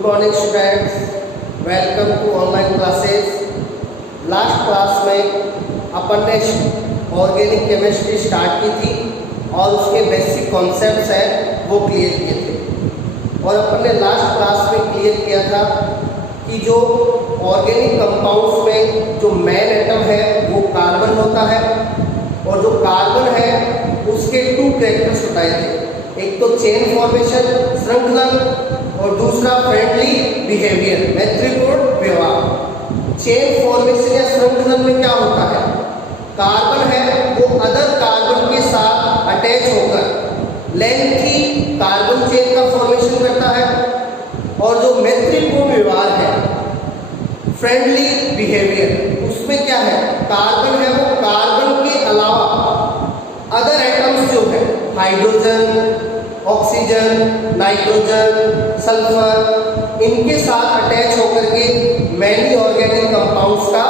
Good morning students, welcome to online classes. Last class में अपन ने ऑर्गेनिक केमिस्ट्री स्टार्ट की थी और उसके बेसिक कॉन्सेप्ट्स हैं वो क्लियर किए थे। और अपन ने लास्ट क्लास में क्लियर किया था कि जो ऑर्गेनिक कंपाउंड्स में जो मेन एटम है वो कार्बन होता है और जो कार्बन है उसके टू कैरेक्टर्स बताए थे। एक तो चेन फॉर्मेशन श्रृंखलन और दूसरा फ्रेंडली बिहेवियर मैत्रीपूर्ण व्यवहार। चेन फॉर्मेशन या श्रृंखलन में क्या होता है, कार्बन है वो अदर कार्बन के साथ अटैच होकर लेंथी कार्बन चेन का फॉर्मेशन करता है। और जो मैत्रीपूर्ण व्यवहार है फ्रेंडली बिहेवियर, उसमें क्या है, कार्बन है वो कार्बन के अलावा अदर एटम्स जो है हाइड्रोजन, ऑक्सीजन, नाइट्रोजन, सल्फर, इनके साथ अटैच होकर के मैनी ऑर्गेनिक कंपाउंड्स का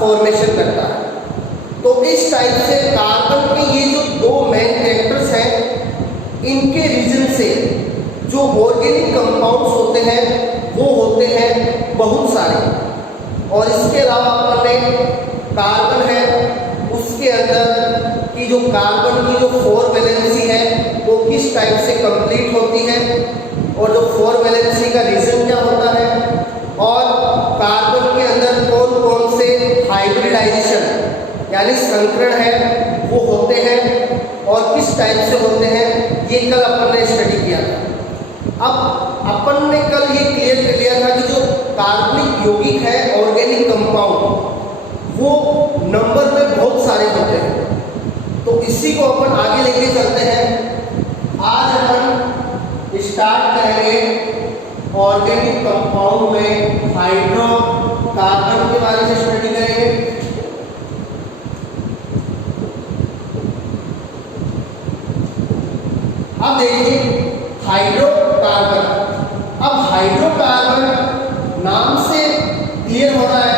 फॉर्मेशन करता है। तो इस टाइप से कार्बन के ये जो दो मेन कैरेक्टर्स हैं, इनके रीजन से जो ऑर्गेनिक कंपाउंड्स होते हैं वो होते हैं बहुत सारे। और इसके अलावा अपन ने कार्बन है उसके अंदर कि जो कार्बन की जो 4 वैलेंसी है वो किस टाइप से कंप्लीट होती है और जो 4 वैलेंसी का रीजन क्या होता है, और कार्बन के अंदर कौन कौन से हाइब्रिडाइजेशन यानी संकरण है वो होते हैं और किस टाइप से होते हैं, ये कल अपन ने स्टडी किया था। अब अपन ने कल ये क्लियर कर लिया था कि जो कार्बनिक यौगिक है ऑर्गेनिक कंपाउंड वो नंबर में बहुत सारे होते हैं। तो इसी को अपन आगे लेके चलते हैं। आज अपन स्टार्ट करेंगे ऑर्गेनिक कंपाउंड में हाइड्रोकार्बन के बारे में स्टडी करेंगे। अब देखिए हाइड्रोकार्बन। अब हाइड्रोकार्बन नाम से क्लियर हो रहा है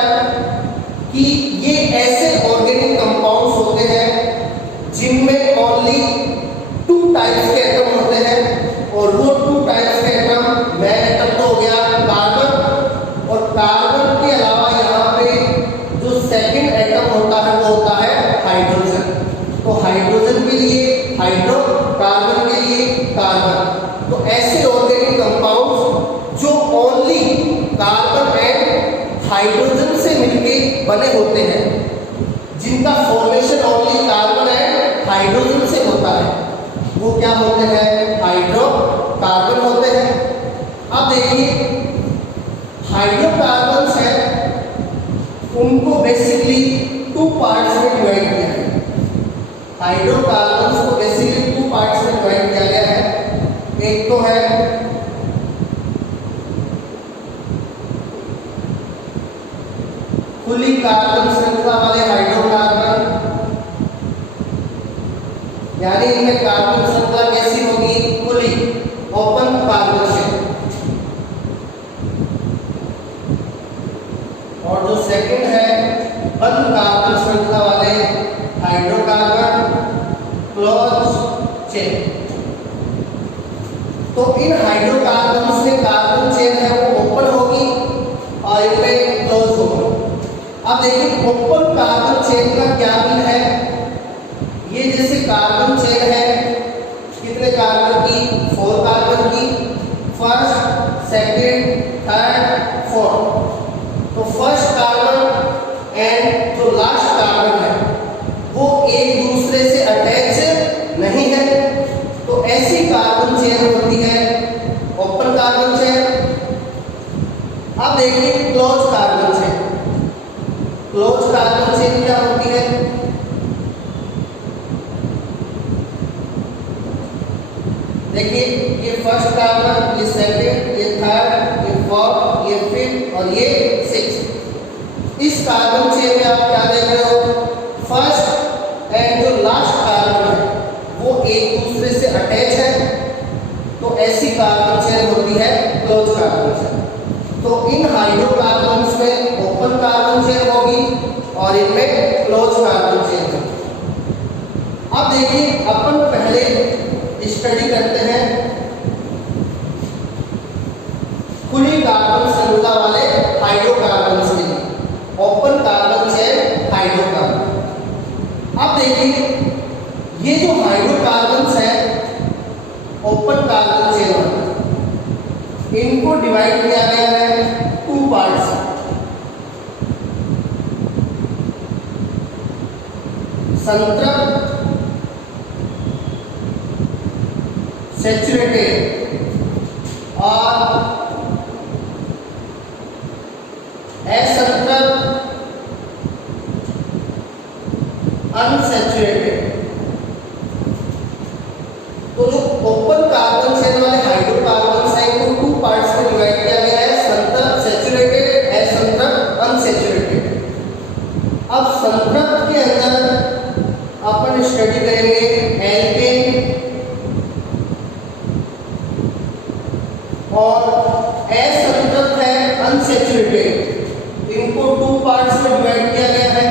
कि ये ऐसे ऑर्गेनिक कंपाउंड्स होते हैं जिनमें ओनली 2 टाइप्स के एटम होते हैं और वो 2 टाइप्स के एटम मेन एटम तो हो गया कार्बन, और कार्बन के अलावा यहाँ पे जो सेकंड एटम होता है वो होता है हाइड्रोजन। तो हाइड्रोजन के लिए हाइड्रो, कार्बन के लिए कार्बन। तो ऐसे ऑर्गेनिक कंपाउंड्स जो ओनली कार्बन एंड हाइड्रोजन से मिलके बने होते हैं, जिनका formation only carbon and hydrogen से होता है, वो क्या होते हैं, हाइड्रोकार्बन होते हैं। अब देखिए हाइड्रोकार्बन्स हैं उनको बेसिकली 2 पार्ट्स में डिवाइड किया है। हाइड्रोकार्बन्स को बेसिकली 2 पार्ट्स में डिवाइड किया गया है। एक तो है खुली कार्बन श्रृंखला वाले हाइड्रोकार्बन, यानी इनमें कार्बन श्रृंखला कैसी होगी, खुली ओपन कार्बन शेल। और जो सेकंड है बंद कार्बन श्रृंखला वाले हाइड्रोकार्बन, क्लोज चेन। तो इन हाइड्रोकार्बन में कार्बन चेन है वो ओपन होगी और इनमें क्लोज होगी। अब देखिए ओपन कार्बन चेन का क्या मीन है, ये जैसे कार्बन चेन है कितने कार्बन की, 4 कार्बन की, फर्स्ट, सेकंड, थर्ड, फोर्थ। तो फर्स्ट कार्बन एंड जो लास्ट कार्बन है वो एक दूसरे से अटैच नहीं है, तो ऐसी कार्बन चेन होती है ओपन कार्बन चेन। अब देखिए close carbon chain. Close carbon chain क्या होती है, देखिए ये फर्स्ट कार्बन, ये सेकंड, ये थर्ड, ये फोर्थ, ये फिफ्थ और ये सिक्स्थ। इस कार्बन चेन में आप क्या देख रहे हो, फर्स्ट एंड जो लास्ट कार्बन है वो एक दूसरे से अटैच है, तो ऐसी कार्बन चेन होती है क्लोज कार्बन चेन। तो इन हाइड्रोकार्बन्स में ओपन कार्बन चेन होगी और इनमें क्लोज कार्बन चेन होगी। अब देखिए अपन पहले स्टडी करते हैं खुली कार्बन हाइड्रोकार्बन्स है ओपन कार्बन चेन वाले, इनको डिवाइड किया गया है 2 पार्ट्स। संतृप्त सैचुरेटेड और असंतृप्त अनसैचुरेटेड। तो जो ओपन कार्बन चेन वाले हाइड्रोकार्बन्स हैं इनको 2 पार्ट्स में डिवाइड किया गया है, संतृप्त सैचुरेटेड, असंतृप्त अनसैचुरेटेड। अब संतृप्त के अंदर अपन स्टडी करेंगे एल्केन और असंतृप्त है अनसैचुरेटेड, इनको 2 पार्ट्स में डिवाइड किया गया है।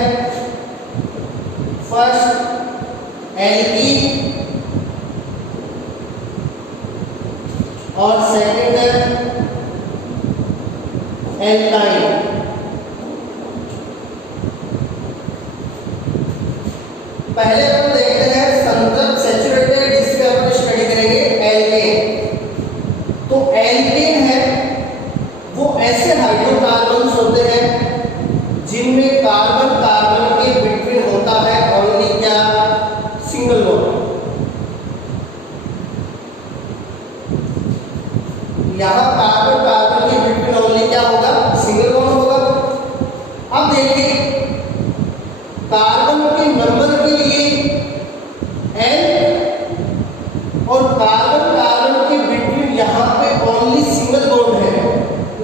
फर्स्ट एल्कीन और सेकंड है एल्काइन। पहले हम देखते हैं संतृप्त सैचुरेटेड, जिसमें अपन स्टडी करेंगे एल्केन। तो एल्केन है वो ऐसे हाइड्रोकार्बन्स होते हैं जिनमें कार्बन कार्बन के बिटवीन होता है ओनली क्या, सिंगल बॉन्ड। यहाँ कार्बन कार्बन के बिटवीन ओनली क्या होगा, सिंगल बॉन्ड होगा। अब देखिए कार्बन के नंबर के लिए N और कार्बन कार्बन के बिटवीन यहाँ पे ओनली सिंगल बॉन्ड है,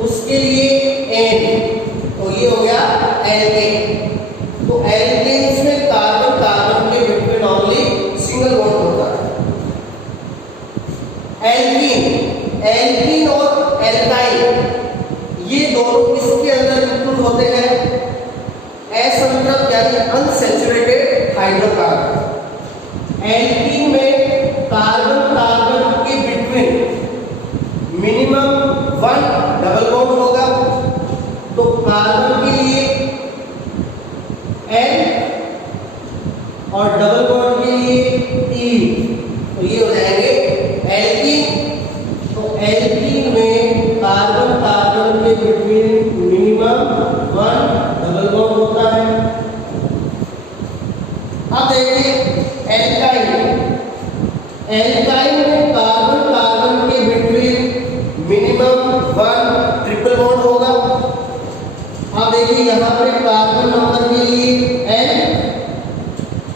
उसके लिए N, तो ये हो गया एल्केन। तो एल्केन्स में कार्बन कार्बन के बिटवीन ओनली सिंगल बॉन्ड होता है। एल्कीन और एल्काइन ये दोनों किसके अंदर इंक्लूड होते हैं, असंतृप्त यानी अनसैचुरेटेड हाइड्रोकार्बन। एल्कीन में कार्बन कार्बन के बिटवीन मिनिमम 1 डबल बॉन्ड होगा, तो कार्बन के लिए N और डबल बॉन्ड के लिए E, तो ये हो जाएंगे एल्कीन। तो एल्कीन में कार्बन कार्बन के बिटवीन मिनिमम 1 डबल बॉन्ड होता है। अब देखिए एल्काइन। एल्काइन में कार्बन कार्बन के बिटवीन मिनिमम 1 ट्रिपल बॉन्ड होगा। अब देखिए यहाँ पे कार्बन नंबर के लिए N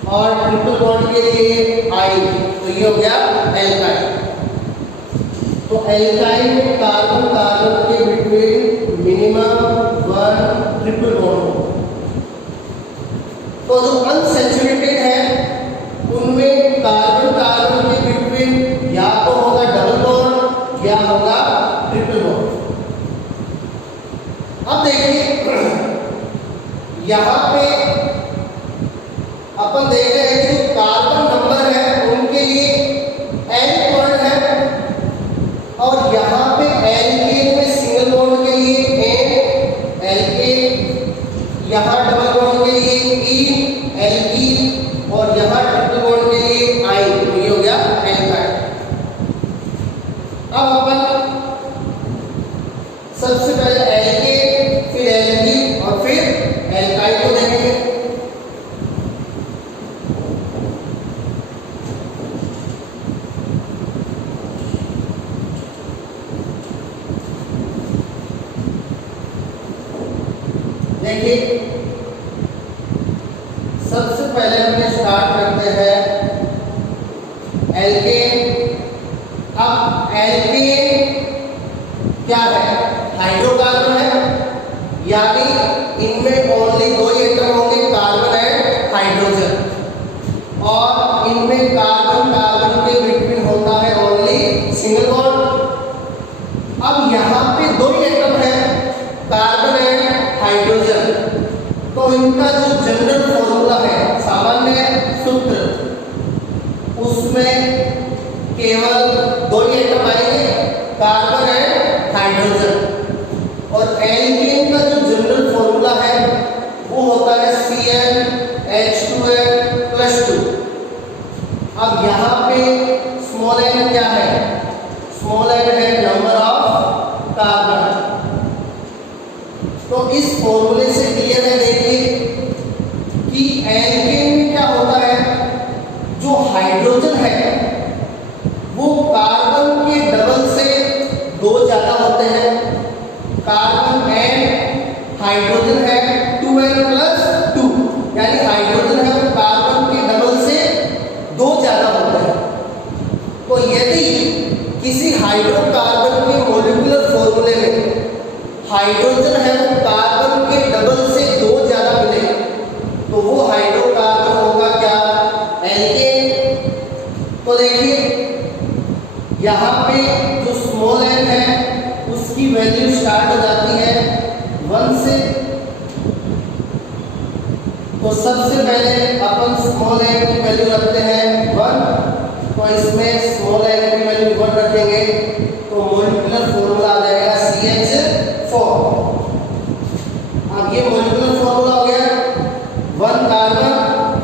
और ट्रिपल बॉन्ड के लिए I, तो ये हो गया एल्काइन। तो एल्काइन में कार्बन कार्बन के बिटवीन मिनिमम 1 ट्रिपल बॉन्ड होगा। तो जो अनसैचुरेटेड है उनमें कार्बन कार्बन के बिटवीन या तो होगा डबल बॉन्ड या होगा ट्रिपल बॉन्ड। अब देखिए यहाँ पे अपन देख रहे हैं जो कार्बन नंबर है उनके लिए N बॉन्ड है, और यहाँ पे एल्केन में सिंगल बॉन्ड के लिए N एल्केन, यहाँ डबल बॉन्ड के लिए E एल्कीन और यहाँ ट्रिपल बॉन्ड के लिए I, तो ये हो गया एल्काइन। अब अपन सबसे पहले एल्केन, फिर एल्कीन और फिर एल्काइन को देखेंगे। देखिए सबसे पहले हम स्टार्ट करते हैं एल्केन। अब एल्केन क्या है, हाइड्रोकार्बन है, यानी इनमें ओनली 2 ही एटम होंगे, कार्बन एंड हाइड्रोजन, और इनमें कार्बन कार्बन के बिटवीन होता है ओनली सिंगल बॉन्ड। अब यहाँ पे 2 ही एटम है, कार्बन एंड हाइड्रोजन, तो इनका जो जनरल फॉर्मूला है, सामान्य सूत्र, उसमें केवल 2 ही एटम आएंगे, कार्बन एंड हाइड्रोजन। और एल्केन का जो जनरल फॉर्मूला है वो होता है CnH2n+2। अब यहाँ पे स्मॉल n क्या है? स्मॉल n है नंबर ऑफ कार्बन। तो इस फॉर्मूले से क्लियर है, देखिए कि एल्केन में क्या होता है, जो हाइड्रोजन है वो कार्बन के डबल से 2 ज्यादा होते हैं। कार्बन n हाइड्रोजन है 2n प्लस 2, यानी हाइड्रोजन है वो कार्बन के डबल से 2 ज्यादा होते हैं। तो यदि किसी हाइड्रोकार्बन के मॉलिक्यूलर फॉर्मूले में हाइड्रोजन है वो कार्बन के डबल से 2 ज्यादा मिले तो वो हाइड्रोकार्बन होगा क्या? एल्केन। तो देखिए यहाँ पे जो स्मॉल n है उसकी वैल्यू स्टार्ट हो जाती है 1 से। तो सबसे पहले अपन स्मॉल n की वैल्यू रखते हैं 1, तो इसमें स्मॉल n की वैल्यू 1 रखेंगे तो मॉलिक्यूलर फॉर्मूला आ जाएगा CH4। अब ये मॉलिक्यूलर फॉर्मूला हो गया 1 कार्बन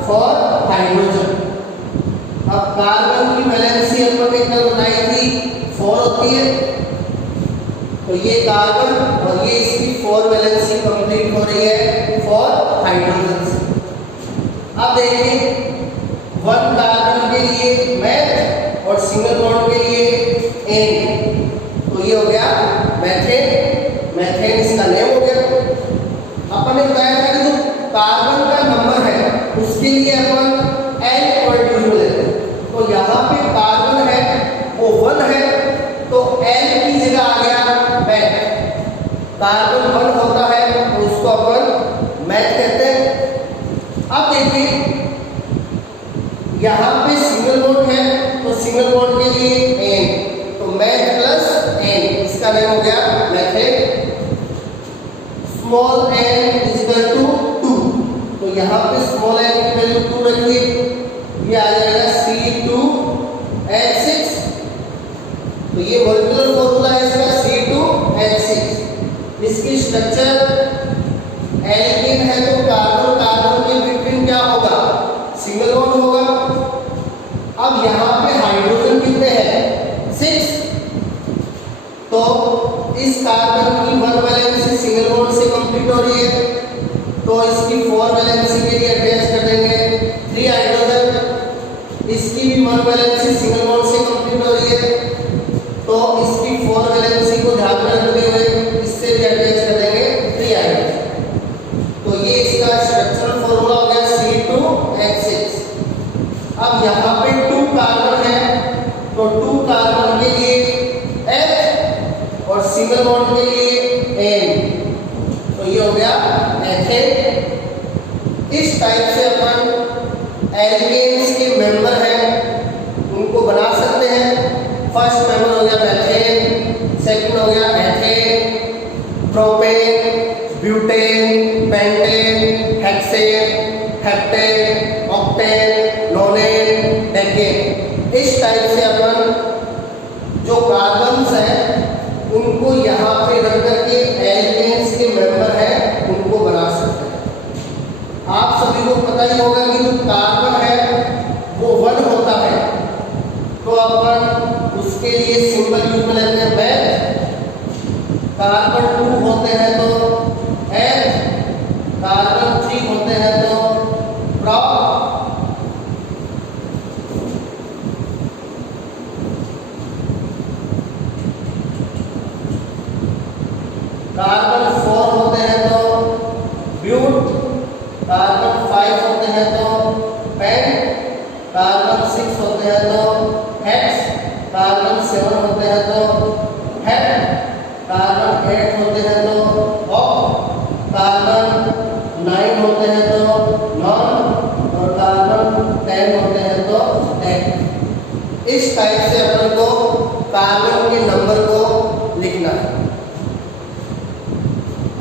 फॉर हाइड्रोजन। अब कार्बन की वैलेंसी अपन ने कल बताई थी 4 होती है, तो ये कार्बन और ये इसकी 4 वैलेंसी कंप्लीट हो रही है फॉर हाइड्रोजन से। अब देखिए 1 कार्बन के लिए मैथ और सिंगल बॉन्ड के लिए एन, तो ये हो गया मैथेन। मैथेन इसका नेम हो गया। अपन ने बताया था कि जो कार्बन का नंबर है उसके लिए अपन n इक्वल टू लेते हैं। तो यहाँ पे कार्बन है वो 1 है तो n की जगह आ गया मैथ। कार्बन 1 होता है तो उसको अपन मैथ कहते हैं। अब देखिए यहाँ पे सिंगल बॉन्ड है तो सिंगल बॉन्ड के लिए n, तो मैथ प्लस n, इसका नेम हो गया methane. Small n is equal to 2, तो यहाँ पे स्मॉल n की वैल्यू 2 रखिए, ये आ जाएगा C2H6। तो ये मॉलिक्यूलर फॉर्मूला है इसका C2H6। इसकी स्ट्रक्चर एल्केन है तो कार्बन कार्बन के बिटवीन क्या होगा? सिंगल बॉन्ड होगा। अब यहाँ पे हाइड्रोजन कितने हैं? 6, तो इस कार्बन की 1 वैलेंसी सिंगल बॉन्ड से कंप्लीट हो रही है तो इसकी 4 वैलेंसी के लिए अटैच कर देंगे 3 हाइड्रोजन। इसकी भी 1 वैलेंसी सिंगल बॉन्ड से कंप्लीट हो रही है तो इसकी 4 वैलेंसी को ध्यान में रखते हुए इससे भी अटैच कर देंगे 3 हाइड्रोजन। तो ये इसका स्ट्रक्चरल फॉर्मूला हो गया C2H6। अब यहाँ पे 2 कार्बन है तो 2 कार्बन के लिए H और सिंगल बॉन्ड के लिए N, तो ये हो गया एथेन। इस टाइप से अपन एल्केन्स के मेंबर हैं उनको बना सकते हैं। फर्स्ट मेंबर हो गया मैथेन, सेकंड हो गया ethane, propane, butane, pentane, hexane, heptane, octane, नोनेन, decane. इस टाइप से अपन जो कार्बन्स हैं उनको यहाँ पे रख करके एल्केन्स के मेंबर हैं उनको बना सकते हैं। आप सभी को पता ही होगा कि जो कार्बन है वो 1 होता है तो अपन उसके लिए सिंबल यूज में लेते हैं मैथ। कार्बन 2 होते हैं तो H, कार्बन 3 होते हैं तो प्रोप, कार्बन 4 होते हैं तो ब्यूट, कार्बन 5 होते हैं तो पेंट, कार्बन 6 होते हैं तो हेक्स, कार्बन 7 होते हैं तो हेप, कार्बन 8 होते हैं तो ऑक, कार्बन 9 होते हैं तो नॉन और कार्बन 10 होते हैं तो टेक। इस टाइप से अपन को कार्बन के नंबर को लिखना है।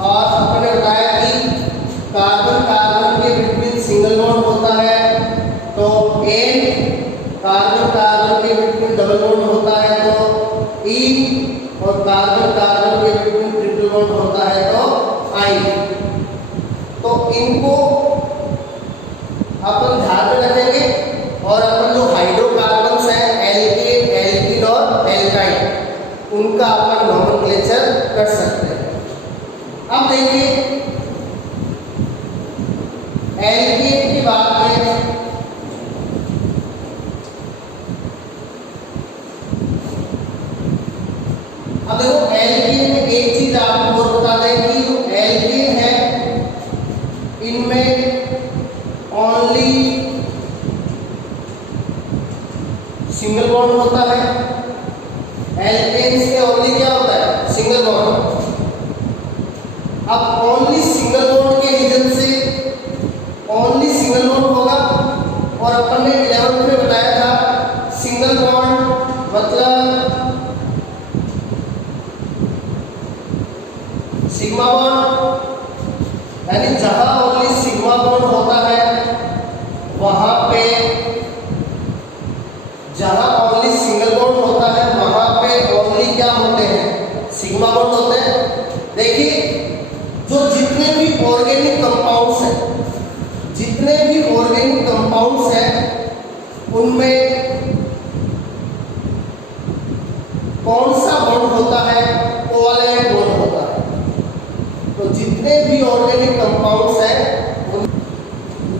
और अपन ने बताया कि कार्बन कार्बन के बिटवीन सिंगल बॉन्ड होता है तो N, कार्बन कार्बन के बिटवीन डबल बॉन्ड होता है तो E और कार्बन कार्बन के बिटवीन ट्रिपल बॉन्ड होता है तो I। तो इनको अपन ध्यान में रखेंगे और अपन जो हाइड्रोकार्बन्स हैं अब देखो एल्केन में एक चीज आपको और बता दें कि जो एल्केन है इनमें ओनली सिंगल बॉन्ड होता है। एल्केन्स में ओनली क्या होता है? Single bond. अब ओनली सिंगल बॉन्ड के रीजन से ओनली सिंगल बॉन्ड होगा, और अपन ने 11th में बताया था सिंगल बॉन्ड मतलब सिग्मा बॉन्ड, यानी जहां ओनली सिग्मा बॉन्ड होता है वहां पे, जहां ओनली सिंगल बॉन्ड होता है वहां पे ओनली क्या होते हैं? सिग्मा बॉन्ड होते हैं। देखिए जो जितने भी ऑर्गेनिक कंपाउंड्स हैं, जितने भी ऑर्गेनिक कंपाउंड्स हैं उनमें कौन सा बॉन्ड होता है? कोवैलेंट बॉन्ड होता है। तो जितने भी ऑर्गेनिक कंपाउंड्स हैं,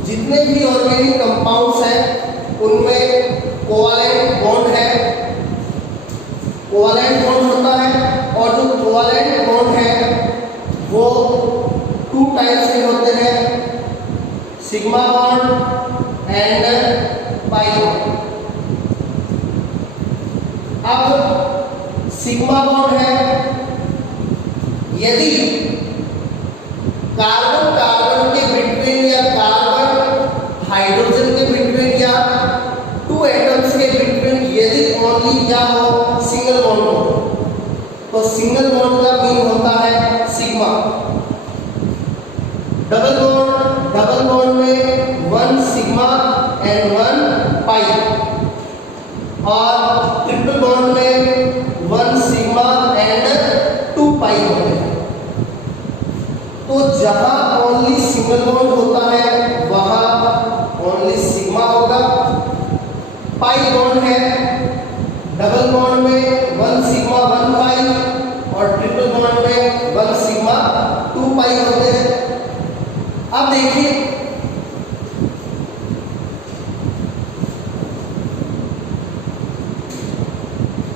जितने भी ऑर्गेनिक कंपाउंड्स हैं उनमें कोवैलेंट बॉन्ड है, कोवैलेंट बॉन्ड होता है। और जो कोवैलेंट बॉन्ड है वो 2 टाइप्स के होते हैं, sigma bond and pi bond. अब सिग्मा बॉन्ड है, यदि कार्बन कार्बन के बिटवीन या कार्बन हाइड्रोजन के बिटवीन या 2 एटम्स के बिटवीन यदि ओनली क्या हो? सिंगल बॉन्ड हो, तो सिंगल बॉन्ड का मीन होता है सिग्मा। डबल बॉन्ड में 1 सिग्मा एंड 1 पाई, और ट्रिपल बॉन्ड में 1 सिग्मा एंड 2 पाई होते हैं। तो जहां ओनली सिंगल बॉन्ड होता है वहां ओनली सिग्मा होगा। पाई बॉन्ड है, डबल बॉन्ड में 1 सिग्मा 1 पाई, और ट्रिपल बॉन्ड में 1 सिग्मा 2 पाई होते हैं। अब देखिए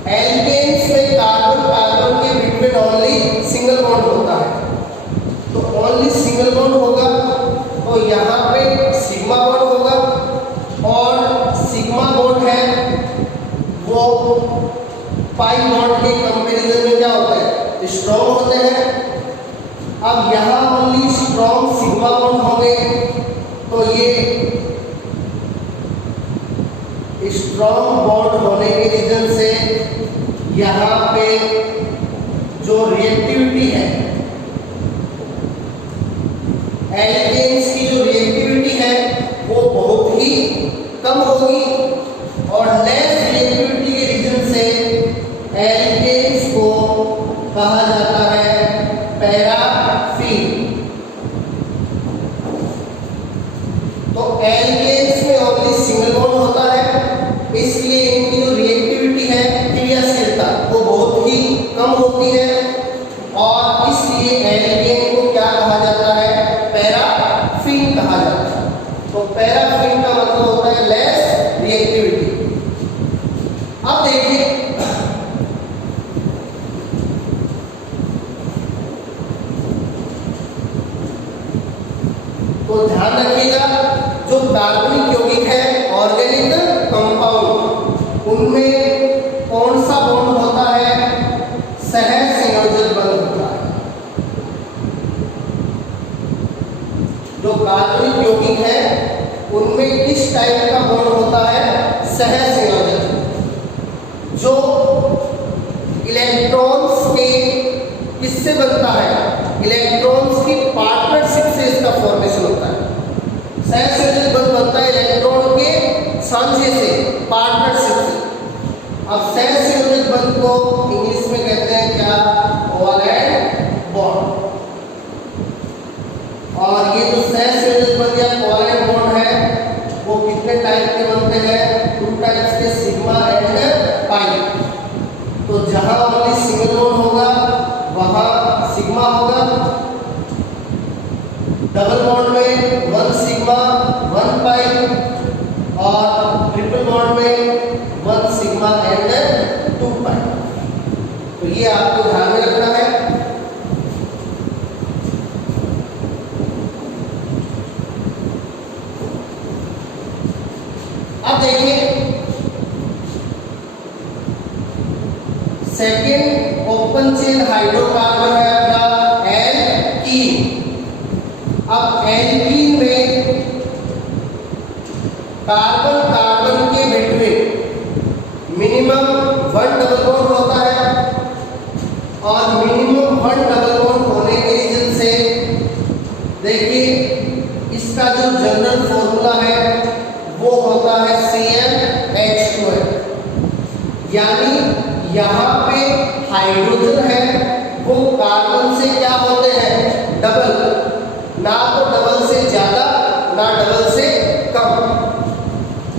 एल्केन्स में कार्बन कार्बन के बिटवीन ओनली सिंगल बॉन्ड होता है, तो ओनली सिंगल बॉन्ड होगा, तो यहाँ पे सिग्मा बॉन्ड होगा। और सिग्मा बॉन्ड है वो पाई बॉन्ड के कंपैरिजन में क्या होता है? स्ट्रॉन्ग होते हैं। अब यहाँ ओनली स्ट्रॉन्ग सिग्मा बॉन्ड होंगे, तो ये स्ट्रॉन्ग बॉन्ड होने के रीजन से यहाँ पे जो रिएक्टिविटी है, एल्केन्स की जो रिएक्टिविटी है वो बहुत ही कम होगी, और लेस रिएक्टिविटी के रीजन से एल्केन्स को कहा जाता है पैराफिन। तो एल्केन्स में ओनली सिंगल बॉन्ड होता है, इसलिए इनकी जो रिएक्टिविटी है, क्रियाशीलता, वो बहुत ही कम होती है, और इसलिए एल्केन को क्या कहा जाता है? पैराफिन कहा जाता है। तो पैराफिन का मतलब होता है लेस रिएक्टिविटी। अब देखिए तो ध्यान रखिएगा, जो कार्बनिक यौगिक है ऑर्गेनिक कंपाउंड, उनमें कौन सा बॉन्ड होता है? सहसंयोजक बंध होता है। जो कार्बनिक यौगिक है उनमें किस टाइप का बॉन्ड होता है? सहसंयोजक। जो इलेक्ट्रॉन्स के किससे बनता है? इलेक्ट्रॉन्स की पार्टनरशिप से इसका फॉर्मेशन होता है। सहसंयोजक बंध बनता है इलेक्ट्रॉन के सांझे से, पार्टनरशिप से। अब सहसंयोजक बंध को इंग्लिश में कहते हैं क्या? Covalent bond. और ये जो सहसंयोजक बंध या कोवैलेंट बॉन्ड है वो कितने टाइप के बनते हैं? 2 टाइप्स के, सिग्मा एंड पाई। तो जहां ओनली सिंगल बॉन्ड होगा वहां सिग्मा होगा। डबल बॉन्ड में 1 सिग्मा 1 पाई, और ट्रिपल बॉन्ड में 1 सिग्मा एंड 2 पाई। तो तो ये आपको ध्यान में रखना है। अब देखिए सेकेंड ओपन चेन हाइड्रोकार्बन है अपना एल्कीन। अब एल्कीन में कार्बन कार्बन के बिटवीन मिनिमम 1 डबल बॉन्ड होता है और मिनिमम 1 डबल बॉन्ड होने के रीजन से देखिए इसका जो जनरल फॉर्मूला है वो होता है CnH2, यानी यहाँ पे हाइड्रोजन है वो कार्बन से क्या होते हैं डबल, ना तो डबल से ज्यादा ना डबल से कम।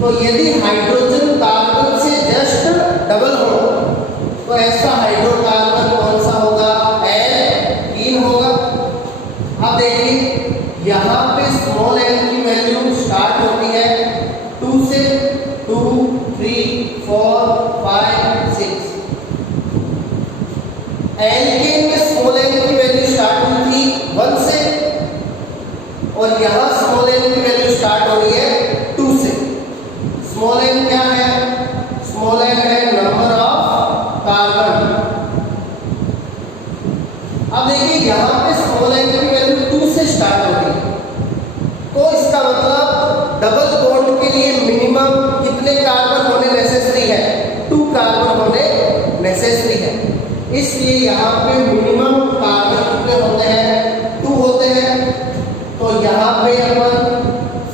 तो यदि हाइड्रोजन कार्बन से जस्ट डबल हो तो ऐसा हाइड्रोकार्बन कौन सा होगा, एल्कीन होगा। अब देखिए यहाँ पे स्मॉल एन की वैल्यू स्टार्ट होती है 2 से, 2, 3, 4, 5, 6। एल्केन में स्मॉल एन की वैल्यू स्टार्ट हुई थी 1 से और यहाँ स्मॉल एन की वैल्यू स्टार्ट हो रही है 2 से। स्मॉल एन क्या है, स्मॉल एन है नंबर ऑफ कार्बन। अब देखिए यहाँ पे स्मॉल एन की वैल्यू 2 से स्टार्ट हो रही है, तो इसका मतलब डबल बॉन्ड के लिए मिनिमम कितने कार्बन होने नेसेसरी है, 2 कार्बन होने नेसेसरी है। इसलिए यहाँ पे मिनिमम कार्बन कितने होते हैं, 2 होते हैं। तो यहाँ पे अपन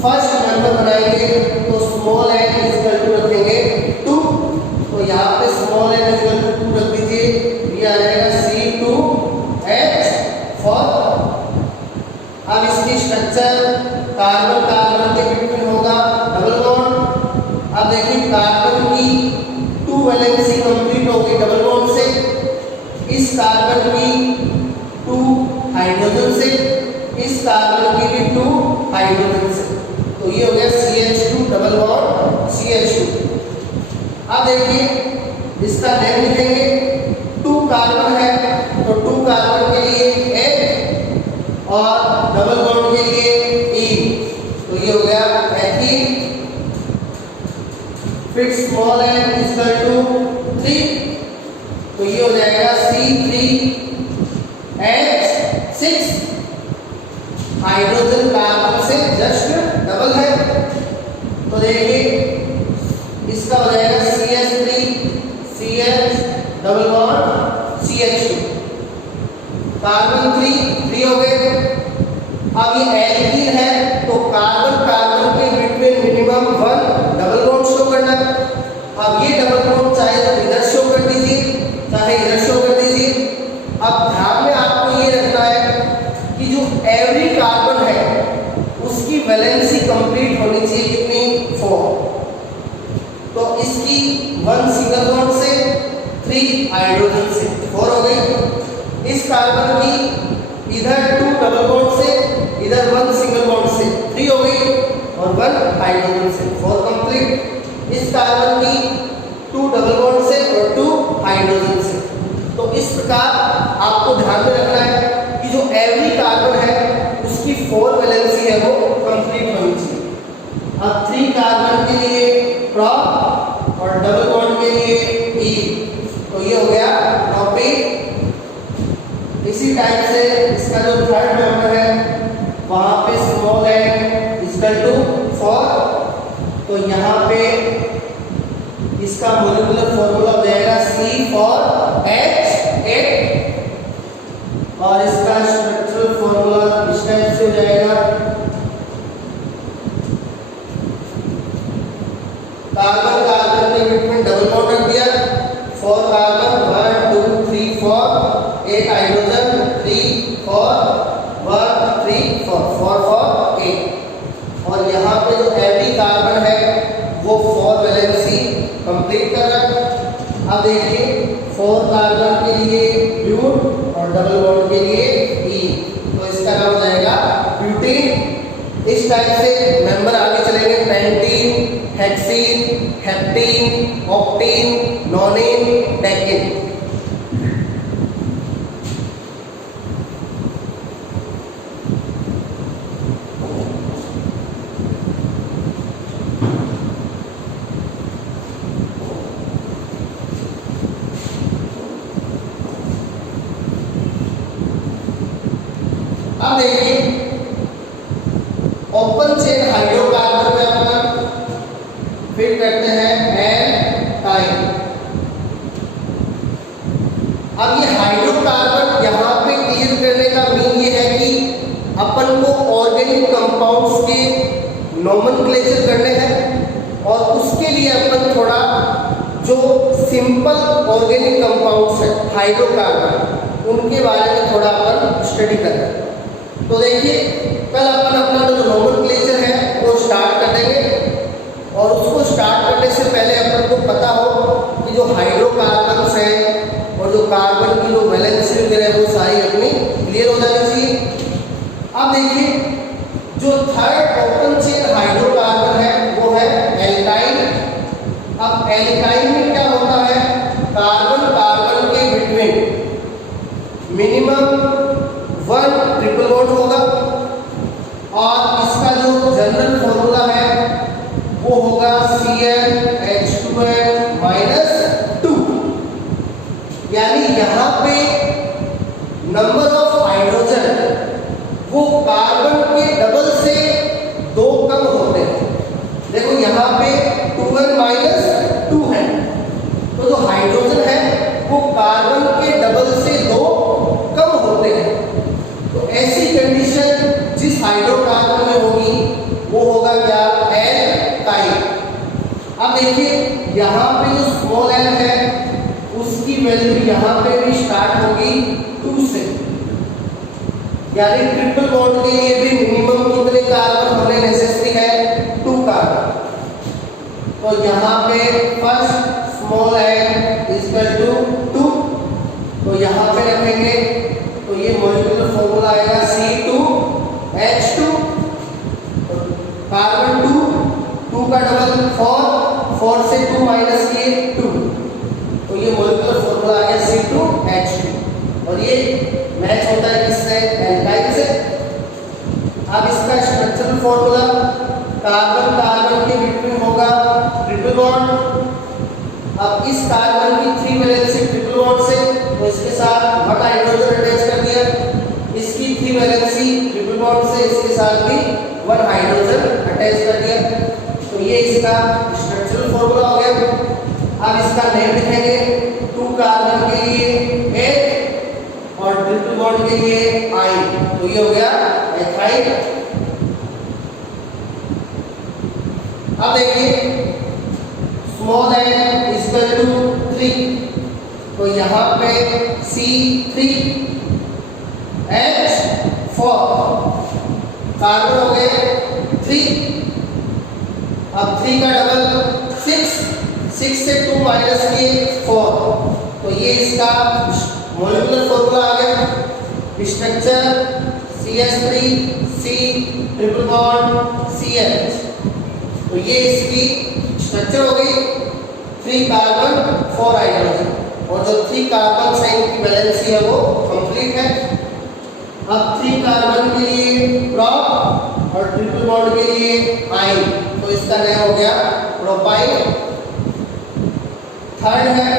फर्स्ट मेंबर बनाएंगे तो स्मॉल एन इक्वल टू रखेंगे 2। तो यहाँ पे स्मॉल एन इक्वल टू 2 रख दीजिए, ये आ जाएगा C2H4। अब इसकी स्ट्रक्चर कार्बन कार्बन के बीच में होगा डबल बॉन्ड। अब देखिए कार्बन की 2 वैलेंसी कंप्लीट होगी डबल बॉन्ड से, इस कार्बन की 2 हाइड्रोजन से, इस कार्बन की भी 2 हाइड्रोजन से। तो ये हो गया CH2 डबल बॉन्ड CH2। अब देखिए इसका नेम लिखेंगे, 2 कार्बन है तो 2 कार्बन के लिए H और डबल बॉन्ड के लिए E। तो ये हो गया एथीन। फिर स्मॉल एन इक्वल टू 3, तो ये हो जाएगा C3H6। हाइड्रोजन कार्बन से जस्ट डबल है, तो देखिए इसका हो जाएगा CH3CH double bond CH2। Carbon 3 हो गए। अब ये एल्कीन है तो कार्बन कार्बन के between minimum 1 double bond show करना है। अब ये डबल बॉन्ड चाहे तो इधर शो कर दीजिए चाहे इधर शो कर दीजिए। अब ध्यान में आपको ये रखना है कि जो एवरी कार्बन है उसकी वैलेंसी कंप्लीट होनी चाहिए कितनी, 4। तो इसकी 1 सिंगल बॉन्ड से 3 हाइड्रोजन से 4 हो गई। इस कार्बन की इधर 2 डबल बॉन्ड से इधर 1 सिंगल बॉन्ड से 3 हो गई और 1 हाइड्रोजन से 4 कंप्लीट। इस कार्बन की 2 डबल बॉन्ड से और 2 हाइड्रोजन से। तो इस प्रकार आपको ध्यान में रखना है कि जो एवरी कार्बन है उसकी 4 वैलेंसी है वो कंप्लीट होनी चाहिए। अब 3 कार्बन के लिए प्रोप और डबल बॉन्ड के लिए E। तो ये हो गया प्रोपेन। इसी टाइप से इसका जो थर्ड मेंबर है वहां पे स्मॉल एन इक्वल टू 4। तो यहाँ पे इसका मॉलिक्यूलर फॉर्मूला हो जाएगा C4H8 और इसका स्ट्रक्चरल फॉर्मूला इस टाइप से हो जाएगा। कार्बन कार्बन के बीच में डबल बॉन्ड रख दिया, 4 कार्बन 1 2 3 4, 8 हाइड्रोजन 3 4 1 3 4 4 4 8। और यहाँ पे जो एवरी कार्बन है वो 4 वैलेंसी कंप्लीट कर रहा है। अब देखिए 4 कार्बन के लिए ब्यूट और डबल बॉन्ड के लिए E। तो इसका नाम हो जाएगा ब्यूटेन। इस टाइप से मेंबर आगे चलेंगे, पेंटीन, हेक्सीन, हेप्टीन, ऑक्टीन, नोनीन, डेकेन। अब देखिए ओपन चेन हाइड्रोकार्बन में अपन फिर करते हैं एल्काइन। अब ये हाइड्रोकार्बन यहाँ पे क्लियर करने का मीन ये है कि अपन को ऑर्गेनिक कंपाउंड्स के नोमेनक्लेचर करने हैं और उसके लिए अपन थोड़ा जो सिंपल ऑर्गेनिक कंपाउंड्स है हाइड्रोकार्बन उनके बारे में थोड़ा अपन स्टडी कर रहे हैं। तो देखिए कल अपन अपना जो नोमेनक्लेचर है वो स्टार्ट कर देंगे और उसको स्टार्ट करने से पहले अपन को पता हो कि जो हाइड्रोकार्बन्स हैं और जो कार्बन की जो वैलेंसी वगैरह है वो सारी अपनी क्लियर हो जानी चाहिए। अब देखिए जो थर्ड ओपन चेन हाइड्रोकार्बन है वो है एल्काइन। अब एल्काइन में क्या होता है, कार्बन कार्बन के बिटवीन मिनिमम 1 ट्रिपल बॉन्ड होगा और इसका जो जनरल फॉर्मूला है वो होगा CnH2n -2। यानी यहाँ पे नंबर ऑफ हाइड्रोजन वो कार्बन के डबल से 2 कम होते हैं। देखो यहाँ पे 2n - 2 है तो जो हाइड्रोजन है वो कार्बन के डबल से 2 कम होते हैं। तो ऐसी कंडीशन जिस हाइड्रोकार्बन में होगी वो होगा क्या, एल्काइन। अब देखिए यहाँ पे जो स्मॉल एल है उसकी वैल्यू यहाँ पे भी स्टार्ट होगी 2 से, यानी ट्रिपल बॉन्ड के लिए भी मिनिमम कितने कार्बन होने नेसेसरी है, 2 कार्बन। तो यहाँ पे first small n equal to 2, तो यहाँ पे रखेंगे तो ये मॉलिक्यूलर फॉर्मूला आएगा C2H2, कार्बन 2 का डबल 4 से 2 माइनस किए 2, तो ये मॉलिक्यूलर फॉर्मूला आ गया C2H2 और ये मैच होता है किससे, एल्काइन से। अब इसका स्ट्रक्चरल फॉर्मूला कार्बन कार्बन के बिटवीन होगा ट्रिपल बॉन्ड। अब इस कार्बन की 3 वैलेंसी ट्रिपल बॉन्ड से तो इसके साथ बटा हाइड्रोजन अटैच कर दिया, इसकी 3 वैलेंसी ट्रिपल बॉन्ड से इसके साथ भी 1 हाइड्रोजन अटैच कर दिया। तो ये इसका स्ट्रक्चरल फॉर्मूला हो गया। अब इसका नेम लिखेंगे, 2 कार्बन के लिए 8 और ट्रिपल बॉन्ड के लिए I, तो ये हो गया एथाइल। अब देखिए स्मॉल n इक्वल टू 3, तो यहाँ पे C3H4 कार्बन हो गए 3। अब 3 का डबल 6 से 2 माइनस किए 4, तो ये इसका मॉलिक्यूलर फॉर्मूला आ गया। Structure CH3C triple bond CH, तो ये इसकी स्ट्रक्चर हो गई 3 कार्बन 4 हाइड्रोजन और जो 3 कार्बन है इनकी वैलेंसी है वो कंप्लीट है। अब 3 कार्बन के लिए प्रोप और ट्रिपल बॉन्ड के लिए आइन, तो इसका नाम हो गया प्रोपाइल। थर्ड है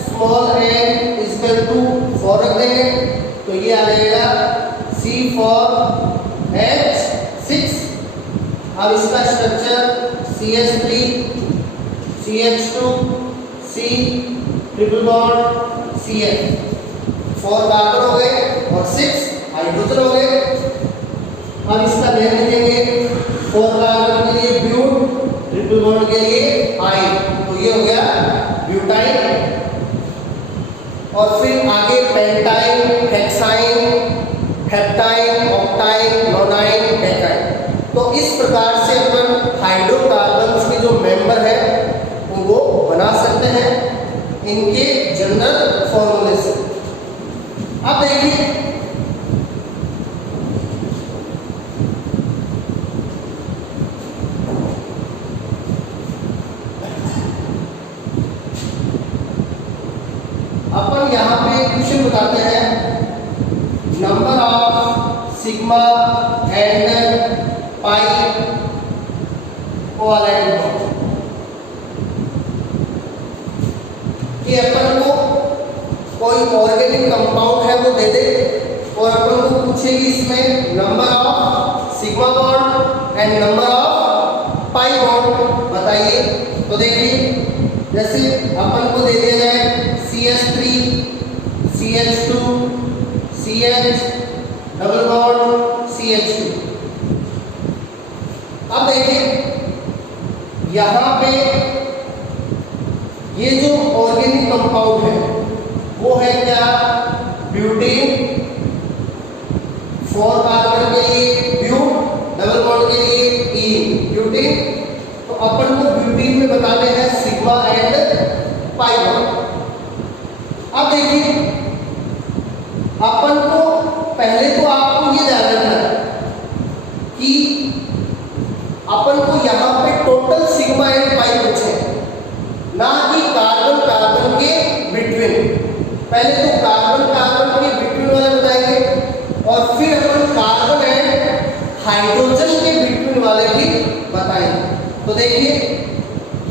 स्मॉल n इक्वल टू 4 रख देंगे, तो ये आ जाएगा C4H6। अब इसका structure CH3 CH2 C triple bond CH, 4 carbon हो गए और 6 हाइड्रोजन हो गए। अब इसका नेम लिखेंगे, 4 कार्बन के लिए ब्यूट, ट्रिपल बॉन्ड के लिए I, तो ये हो गया ब्यूटाइल। और फिर आगे pentyl, hexyne, heptyl, octyl, nonyl, डेकाइल। तो इस प्रकार से अपन हाइड्रोकार्बन्स के जो मेंबर है उनको बना सकते हैं इनके जनरल फॉर्मूले से। अब देखिए अपन यहाँ पे क्वेश्चन बताते हैं, number of sigma and pi covalent bond, कि अपन को कोई ऑर्गेनिक कंपाउंड है वो दे दे और अपन को पूछेगी इसमें number of sigma bond and number of pi bond बताइए। तो देखिए जैसे अपन को दे दिया जाए CH3 CH2 CH double bond CH2। अब देखिए यहाँ पे ये जो ऑर्गेनिक कंपाउंड है वो है क्या, ब्यूटेन, 4 कार्बन के लिए ब्यूट, डबल बॉन्ड के लिए ईन, ब्यूटेन। तो अपन को ब्यूटेन में बताने हैं सिग्मा एंड पाई बॉन्ड। अब देखिए अपन को पहले तो आपको ये ध्यान रखना है कि अपन को यहाँ पे टोटल सिग्मा एंड पाई पूछे, ना कि कार्बन कार्बन के बिटवीन। पहले तो कार्बन कार्बन के बिटवीन वाले बताएंगे और फिर अपन कार्बन एंड हाइड्रोजन के बिटवीन वाले भी बताएंगे। तो देखिए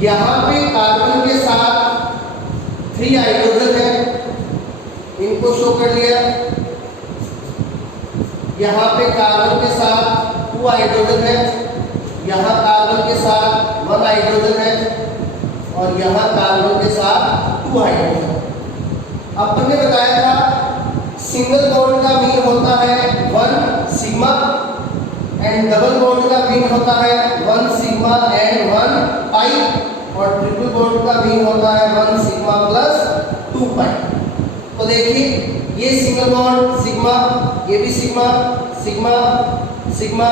यहाँ पे कार्बन के साथ 3 हाइड्रोजन है, इनको शो कर लिया। यहाँ पे कार्बन के साथ 2 हाइड्रोजन है, यहाँ कार्बन के साथ 1 हाइड्रोजन है और यहाँ कार्बन के साथ 2 हाइड्रोजन। अपन ने बताया था सिंगल बॉन्ड का मीन होता है 1 सिग्मा एंड डबल बॉन्ड का मीन होता है 1 सिग्मा एंड 1 पाई और ट्रिपल बॉन्ड का मीन होता है 1 सिग्मा प्लस 2 पाई। तो देखिए ये सिंगल बॉन्ड सिग्मा, ये भी सिग्मा सिग्मा सिग्मा,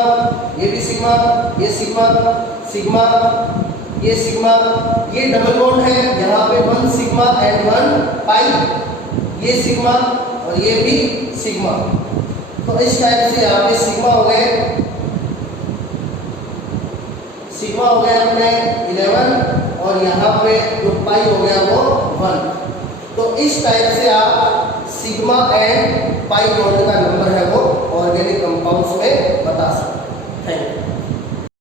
ये भी सिग्मा, ये सिग्मा सिग्मा, ये सिग्मा, ये डबल बॉन्ड है यहाँ पे 1 सिग्मा एंड 1 पाई, ये सिग्मा और ये भी सिग्मा। तो इस टाइप से यहाँ पे सिग्मा हो गए, सिग्मा हो गया अपने 11 और यहाँ पे जो पाई हो गया वो 1। तो इस टाइप से आप सिग्मा एंड पाई बॉन्ड का नंबर है वो ऑर्गेनिक कंपाउंड्स में बता सकते हैं। Thank you.